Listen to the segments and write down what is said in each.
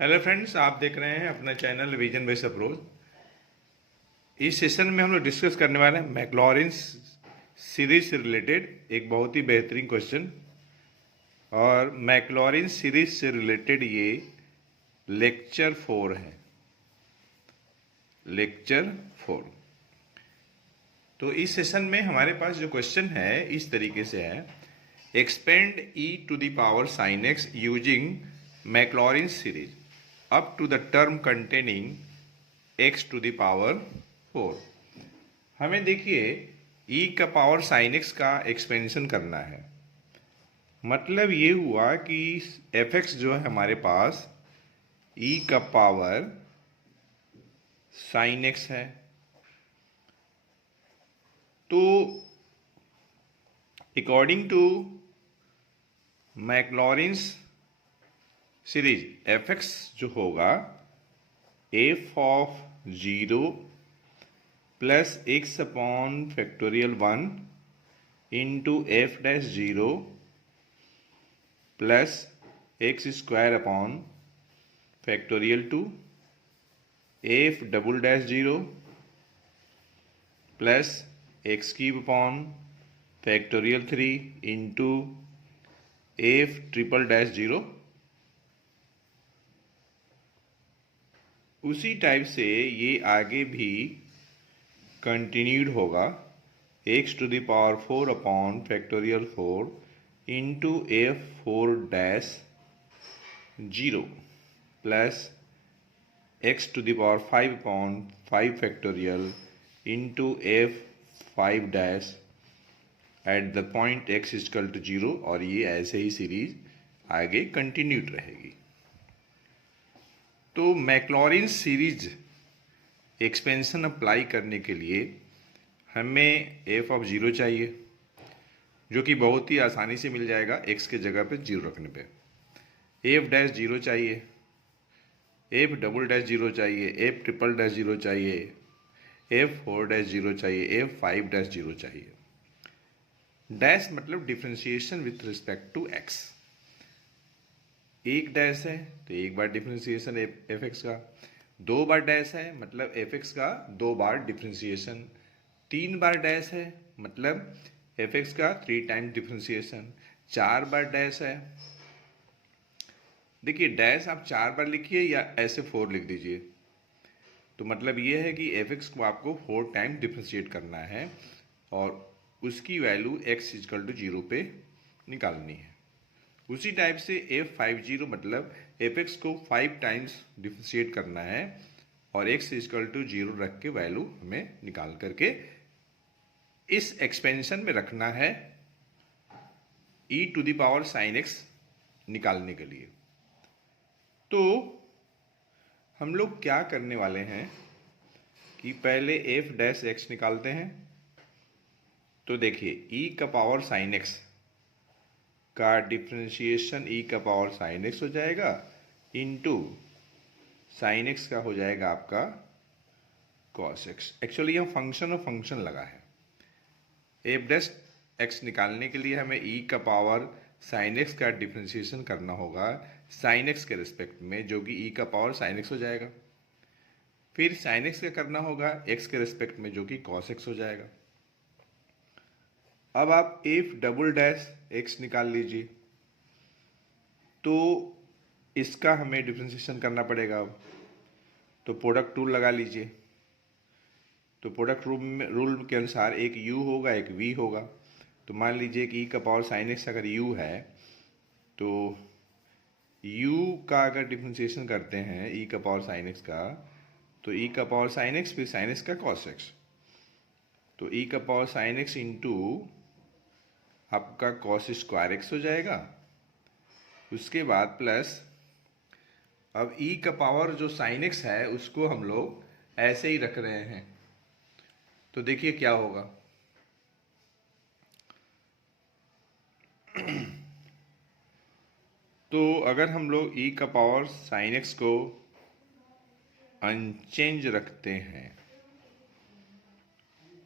Hello friends, आप देख रहे हैं अपना चैनल रिवीजन बेस्ड अप्रोच। इस सेशन में हम लोग डिस्कस करने वाले हैं मैक्लॉरिन सीरीज से रिलेटेड एक बहुत ही बेहतरीन क्वेश्चन। और मैक्लॉरिन सीरीज से रिलेटेड ये लेक्चर 4 है। लेक्चर 4। तो इस सेशन में हमारे पास जो क्वेश्चन है इस तरीके से है। Expand e to the power sine x using Maclaurin series up to the term containing x to the power 4। हमें देखिए e का पावर साइन x का एक्सपेंशन करना है। मतलब ये हुआ कि fx जो है हमारे पास e का पावर साइन x है। तो अकॉर्डिंग टू मैक्लॉरिन्स सीरीज fx जो होगा f of 0 plus x upon factorial 1 into f dash 0 plus x square upon factorial 2 f double dash 0 plus x cube upon factorial 3 into f triple dash 0। उसी type से ये आगे भी continued होगा x to the power 4 upon factorial 4 into f 4 dash 0 plus x to the power 5 upon 5 factorial into f 5 dash at the point x equal to 0। और ये ऐसे ही series आगे कंटिन्यूड रहेगी। तो मैक्लॉरिन सीरीज एक्सपेंशन अप्लाई करने के लिए हमें f ऑफ 0 चाहिए, जो कि बहुत ही आसानी से मिल जाएगा x के जगह पे 0 रखने पे। f डैश 0 चाहिए, f डबल डैश 0 चाहिए, f ट्रिपल डैश 0 चाहिए, f 4 डैश 0 चाहिए, f 5 डैश 0 चाहिए। डैश मतलब differentiation with respect to x। एक डैश है तो एक बार डिफ्रेंशिएशन एफ एक्स का, दो बार डैश है मतलब एफ एक्स का दो बार डिफ्रेंशिएशन, तीन बार डैश है मतलब एफ एक्स का 3 टाइम्स डिफ्रेंशिएशन, चार बार डैश है। देखिए डैश आप 4 बार लिखिए या ऐसे 4 लिख दीजिए, तो मतलब ये है कि एफ एक्स को आपको 4 टाइम डिफ्रेंशिएट करना है और उसकी वैल्यू एक्स इक्वल टू 0 पे निकालनी है। उसी टाइप से f50 मतलब fx को 5 टाइम्स डिफ्रेंशिएट करना है और x इक्वल टू 0 रख के वैल्यू हमें निकाल करके इस एक्सपेंशन में रखना है e to the power sine x निकालने के लिए। तो हम लोग क्या करने वाले हैं कि पहले f डैश x निकालते हैं। तो देखिए e का पावर साइन x का डिफ्रेंशिएशन e का पावर साइन x हो जाएगा इंटू साइन x का हो जाएगा आपका कॉस x। एक्चुअली यहाँ फंक्शन और फंक्शन लगा है। एफ डैश x निकालने के लिए हमें e का पावर साइन x का डिफ्रेंशिएशन करना होगा साइन x के रिस्पेक्ट में, जो कि e का पावर साइन x हो जाएगा। फिर साइन x का करना होगा x के रिस्पेक्ट में, जो कि कॉस x हो जाएगा। अब आप एफ डबल डैश एक्स निकाल लीजिए, तो इसका हमें डिफ्रेंशिएशन करना पड़ेगा। अब तो प्रोडक्ट रूल लगा लीजिए। तो प्रोडक्ट रूल के अनुसार एक u होगा एक v होगा। तो मान लीजिए कि e का पावर साइन x अगर u है तो u का अगर डिफ्रेंशिएशन करते हैं e का पावर साइन x का, तो e का पावर साइन x फिर साइन x का कॉस x, तो e का पावर साइन x इंटू आपका कॉस स्क्वायर एक्स हो जाएगा। उसके बाद प्लस अब e का पावर जो साइन एक्स है उसको हम लोग ऐसे ही रख रहे हैं। तो देखिए क्या होगा। तो अगर हम लोग e का पावर साइन एक्स को अनचेंज रखते हैं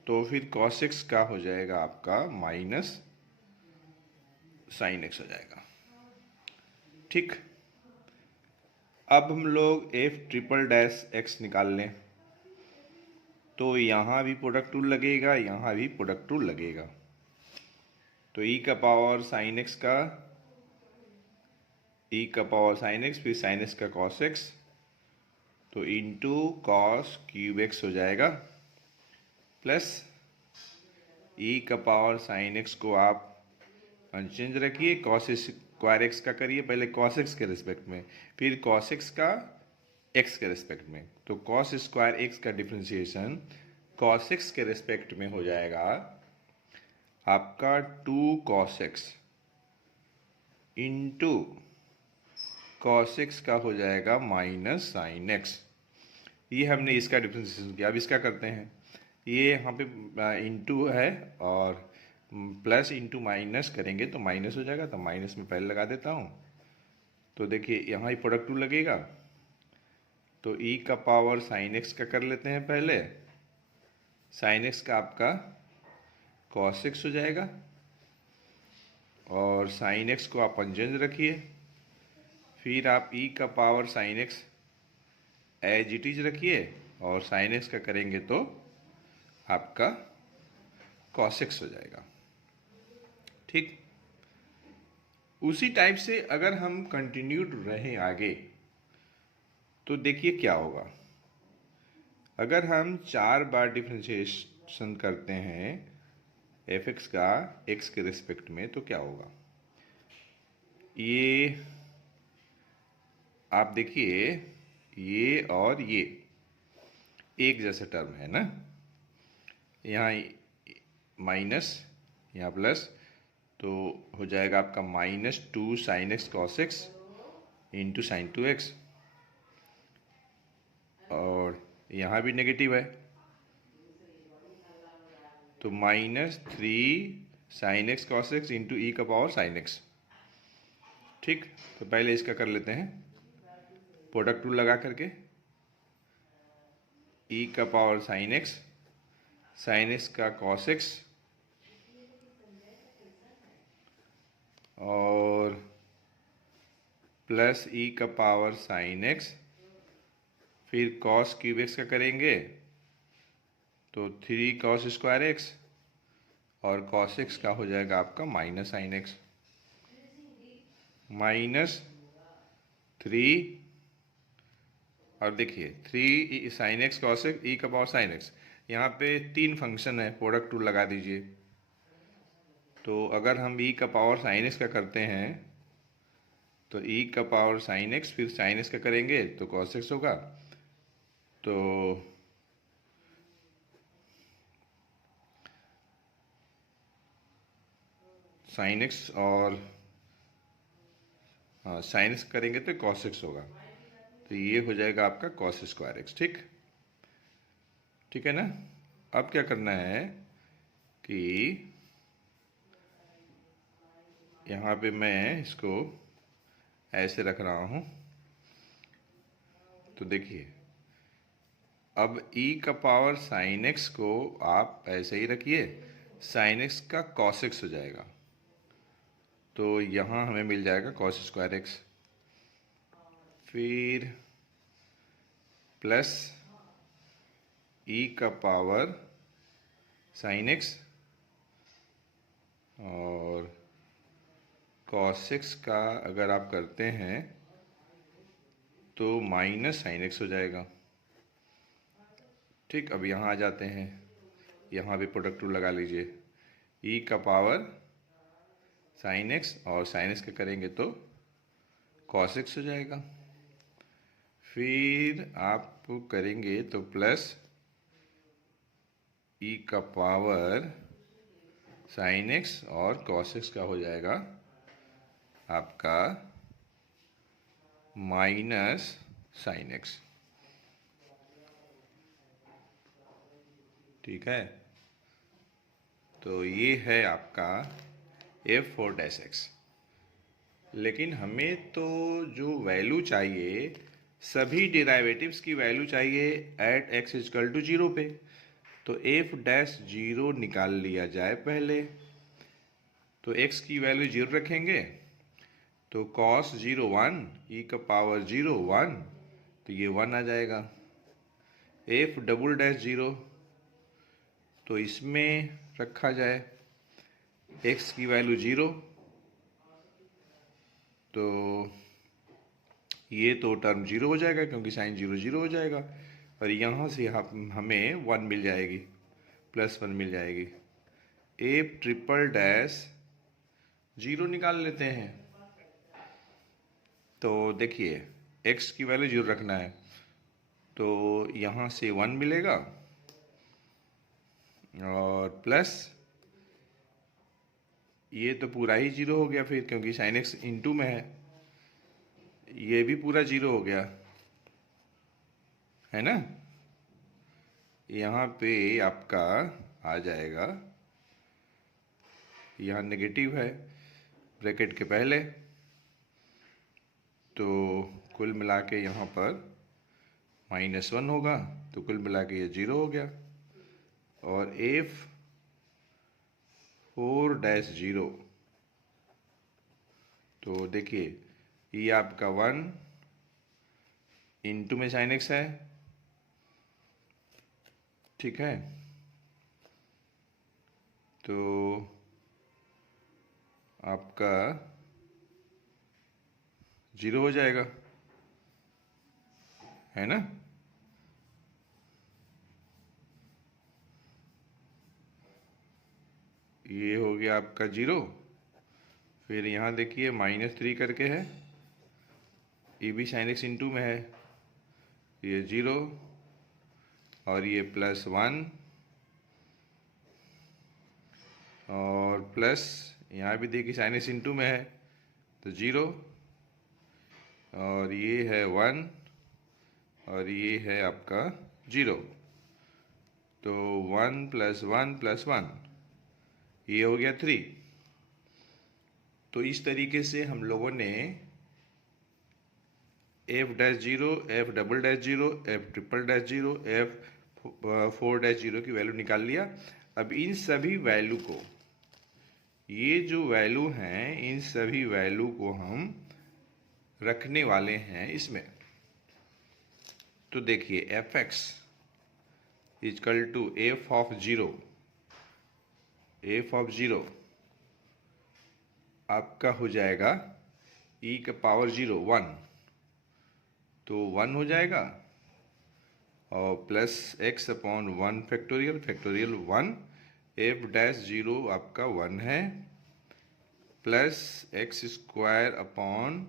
तो फिर कॉस एक्स का हो जाएगा आपका माइनस साइन एक्स हो जाएगा। ठीक। अब हम लोग एफ ट्रिपल डैश एक्स निकाल लें, तो यहाँ भी प्रोडक्ट रूल लगेगा, यहाँ भी प्रोडक्ट रूल लगेगा। तो ई का पावर साइन एक्स का, ई का पावर साइन एक्स, फिर साइन एक्स का कॉस एक्स, तो इंटू कॉस क्यूब एक्स हो जाएगा, प्लस ई का पावर साइन एक्स को आप अनचेंज रखिए, कॉस स्क्वायर एक्स का करिए पहले कॉस एक्स के रिस्पेक्ट में, फिर कॉस एक्स का एक्स के रिस्पेक्ट में। तो कॉस स्क्वायर एक्स का डिफ्रेंसिएशन कॉस एक्स के रिस्पेक्ट में हो जाएगा आपका 2 cos x into cos x का हो जाएगा माइनस साइन एक्स। ये हमने इसका डिफ्रेंसिएशन किया। अब इसका करते हैं, ये यहाँ पे इंटू है और प्लस इंटू माइनस करेंगे तो माइनस हो जाएगा, तो माइनस में पहले लगा देता हूँ। तो देखिए यहाँ ही प्रोडक्ट टू लगेगा, तो ई का पावर साइन एक्स का कर लेते हैं पहले। साइन एक्स का आपका कॉस एक्स हो जाएगा, और साइन एक्स को आप अनचेंज रखिए, फिर आप ई का power sine x as it is रखिए, और साइन एक्स का करेंगे तो आपका कॉस एक्स हो जाएगा। ठीक, उसी टाइप से अगर हम कंटिन्यूड रहें आगे तो देखिए क्या होगा। अगर हम 4 बार डिफ्रेंशिएशन करते हैं एफ एक्स का एक्स के रिस्पेक्ट में तो क्या होगा। ये आप देखिए, ये और ये एक जैसा टर्म है ना, यहाँ माइनस यहाँ प्लस, तो हो जाएगा आपका -2 sine x cos x into sine 2x, और यहाँ भी नेगेटिव है तो -3 sine x cos x into e का पावर साइन एक्स। ठीक, तो पहले इसका कर लेते हैं प्रोडक्ट रूल लगा करके, ई का पावर साइन एक्स का कॉस एक्स और प्लस ई का पावर साइन एक्स, फिर कॉस क्यूब एक्स का करेंगे तो 3 कॉस स्क्वायर एक्स, और कॉस एक्स का हो जाएगा आपका माइनस साइन एक्स, -3, और देखिए 3 साइन एक्स कॉस एक्स ई का पावर साइन एक्स, यहाँ पे 3 फंक्शन है, प्रोडक्ट रूल लगा दीजिए। तो अगर हम ई का पावर साइन एक्स का करते हैं तो ई का पावर साइन एक्स, फिर साइन एक्स का करेंगे तो कॉस एक्स होगा, तो साइन एक्स और साइन एक्स करेंगे तो कॉस एक्स होगा, तो ये हो जाएगा आपका कॉस स्क्वायर एक्स। ठीक, ठीक है ना। अब क्या करना है कि यहाँ पे मैं इसको ऐसे रख रहा हूँ, तो देखिए अब e का पावर साइन एक्स को आप ऐसे ही रखिए, साइन एक्स का कॉस एक्स हो जाएगा, तो यहाँ हमें मिल जाएगा कॉस स्क्वायर एक्स, फिर प्लस e का पावर साइन एक्स और कॉस एक्स का अगर आप करते हैं तो माइनस साइन एक्स हो जाएगा। ठीक, अब यहाँ आ जाते हैं, यहाँ भी प्रोडक्ट रूल लगा लीजिए, ई का पावर साइन एक्स और साइन एक्स का करेंगे तो कॉस एक्स हो जाएगा, फिर आप करेंगे तो प्लस ई का पावर साइन एक्स और कॉस एक्स का हो जाएगा आपका माइनस साइन एक्स। ठीक है, तो ये है आपका f4-x। लेकिन हमें तो जो वैल्यू चाहिए, सभी डेरिवेटिव्स की वैल्यू चाहिए एट x इक्वल टू 0 पे, तो f'0 निकाल लिया जाए पहले। तो x की वैल्यू 0 रखेंगे तो cos 0 1 e का पावर 0 1, तो ये 1 आ जाएगा। f डबल डैश 0 तो इसमें रखा जाए, x की वैल्यू 0, तो ये तो टर्म 0 हो जाएगा क्योंकि साइन 0 0 हो जाएगा, और यहाँ से हमें 1 मिल जाएगी, +1 मिल जाएगी। f ट्रिपल डैश 0 निकाल लेते हैं। तो देखिए x की वैल्यू 0 रखना है, तो यहाँ से 1 मिलेगा और प्लस ये तो पूरा ही 0 हो गया फिर, क्योंकि साइन x इंटू में है, ये भी पूरा 0 हो गया है ना। यहाँ पे आपका आ जाएगा, यहाँ नेगेटिव है ब्रैकेट के पहले, तो कुल मिला के यहाँ पर -1 होगा, तो कुल मिला के ये 0 हो गया। और f 4 डैश 0, तो देखिए ये आपका 1 इंटू में साइन x है, ठीक है, तो आपका 0 हो जाएगा, है ना। ये हो गया आपका 0। फिर यहाँ देखिए -3 करके है, ये भी साइन x इंटू में है, ये 0 और ये +1 और प्लस यहाँ भी देखिए साइन x इंटू में है तो 0 और ये है 1 और ये है आपका 0, तो 1 + 1 + 1 ये हो गया 3। तो इस तरीके से हम लोगों ने f dash 0, f double dash 0, f triple dash 0, f 4 dash 0 की वैल्यू निकाल लिया। अब इन सभी वैल्यू को, ये जो वैल्यू हैं, इन सभी वैल्यू को हम रखने वाले हैं इसमें। तो देखिए f(x) equal to f of 0, f of 0 आपका हो जाएगा e का पावर 0 1, तो 1 हो जाएगा, और plus x upon 1 factorial 1, f dash 0 आपका 1 है, plus x square upon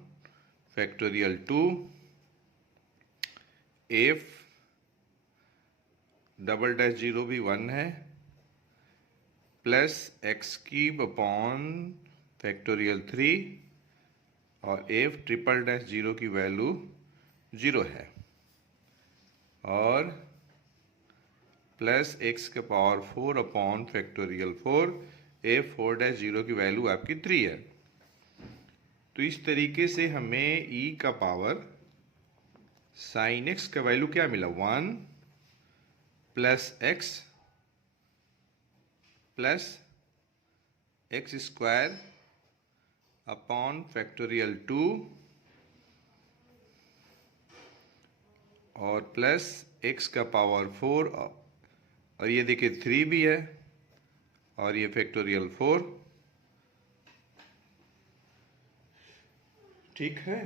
factorial 2, f double dash 0 भी 1 है, plus x cube upon factorial 3, और f ट्रिपल डैश 0 की वैल्यू 0 है, और प्लस x का power 4 upon factorial 4, f 4 dash 0 की वैल्यू आपकी 3 है। तो इस तरीके से हमें e का पावर साइन x का वैल्यू क्या मिला, 1 plus x plus x square upon factorial 2 और प्लस x का पावर 4, और ये देखिए 3 भी है, और ये फैक्टोरियल 4, ठीक है।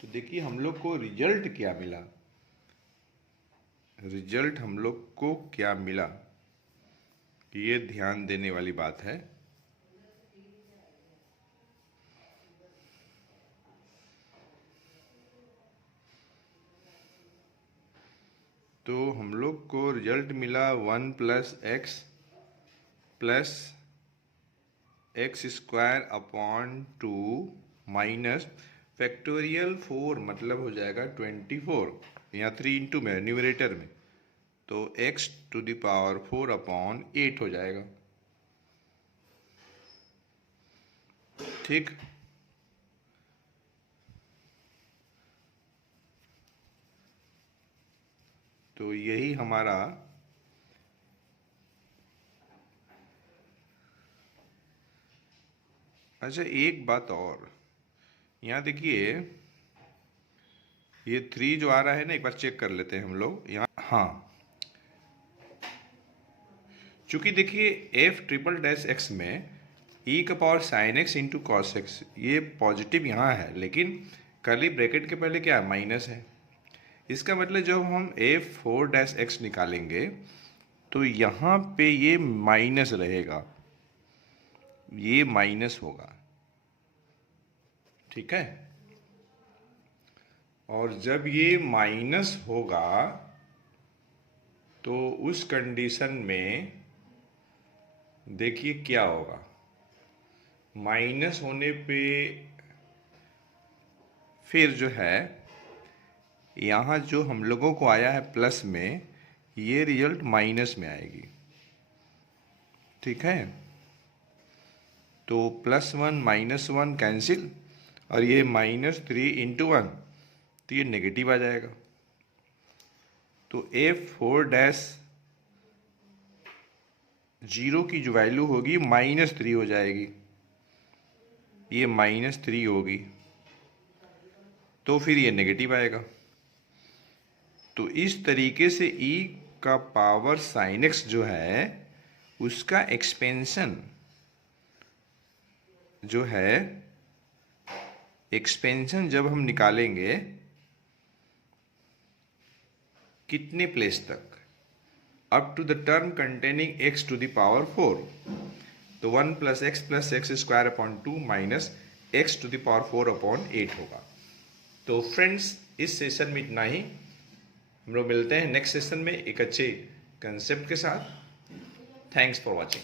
तो देखिए हम लोग को रिजल्ट क्या मिला, रिजल्ट हम लोग को क्या मिला, ये ध्यान देने वाली बात है। तो हम लोग को रिजल्ट मिला 1 plus x square upon 2 minus factorial 4, मतलब हो जाएगा 24, यहाँ 3 इंटू में न्यूमरेटर में, तो x to the power 4 upon 8 हो जाएगा, ठीक। तो यही हमारा अच्छा, एक बात और यहाँ देखिए ये 3 जो आ रहा है ना, एक बार चेक कर लेते हैं हम लोग यहाँ। हाँ, चूंकि देखिए एफ ट्रिपल डैश एक्स में ई का power sine x into cos x, ये पॉजिटिव यहाँ है, लेकिन कर्ली ब्रैकेट के पहले क्या है, माइनस है। इसका मतलब जब हम एफ 4 डैश एक्स निकालेंगे तो यहाँ पे ये माइनस रहेगा, ये माइनस होगा, ठीक है। और जब ये माइनस होगा तो उस कंडीशन में देखिए क्या होगा, माइनस होने पे फिर जो है यहाँ जो हम लोगों को आया है प्लस में, ये रिजल्ट माइनस में आएगी, ठीक है। तो +1 -1 कैंसिल, और ये -3 इंटू 1, तो ये नेगेटिव आ जाएगा। तो F4 डैश 0 की जो वैल्यू होगी -3 हो जाएगी, ये -3 होगी, तो फिर ये नेगेटिव आएगा। तो इस तरीके से e का पावर साइन एक्स जो है उसका एक्सपेंशन जो है, एक्सपेंशन जब हम निकालेंगे कितने प्लेस तक, up to the term containing x to the power 4, तो 1 + x square upon 2 minus x to the power 4 upon 8 होगा। तो फ्रेंड्स, इस सेशन में इतना ही। हम लोग मिलते हैं नेक्स्ट सेशन में एक अच्छे कंसेप्ट के साथ। Thanks for watching.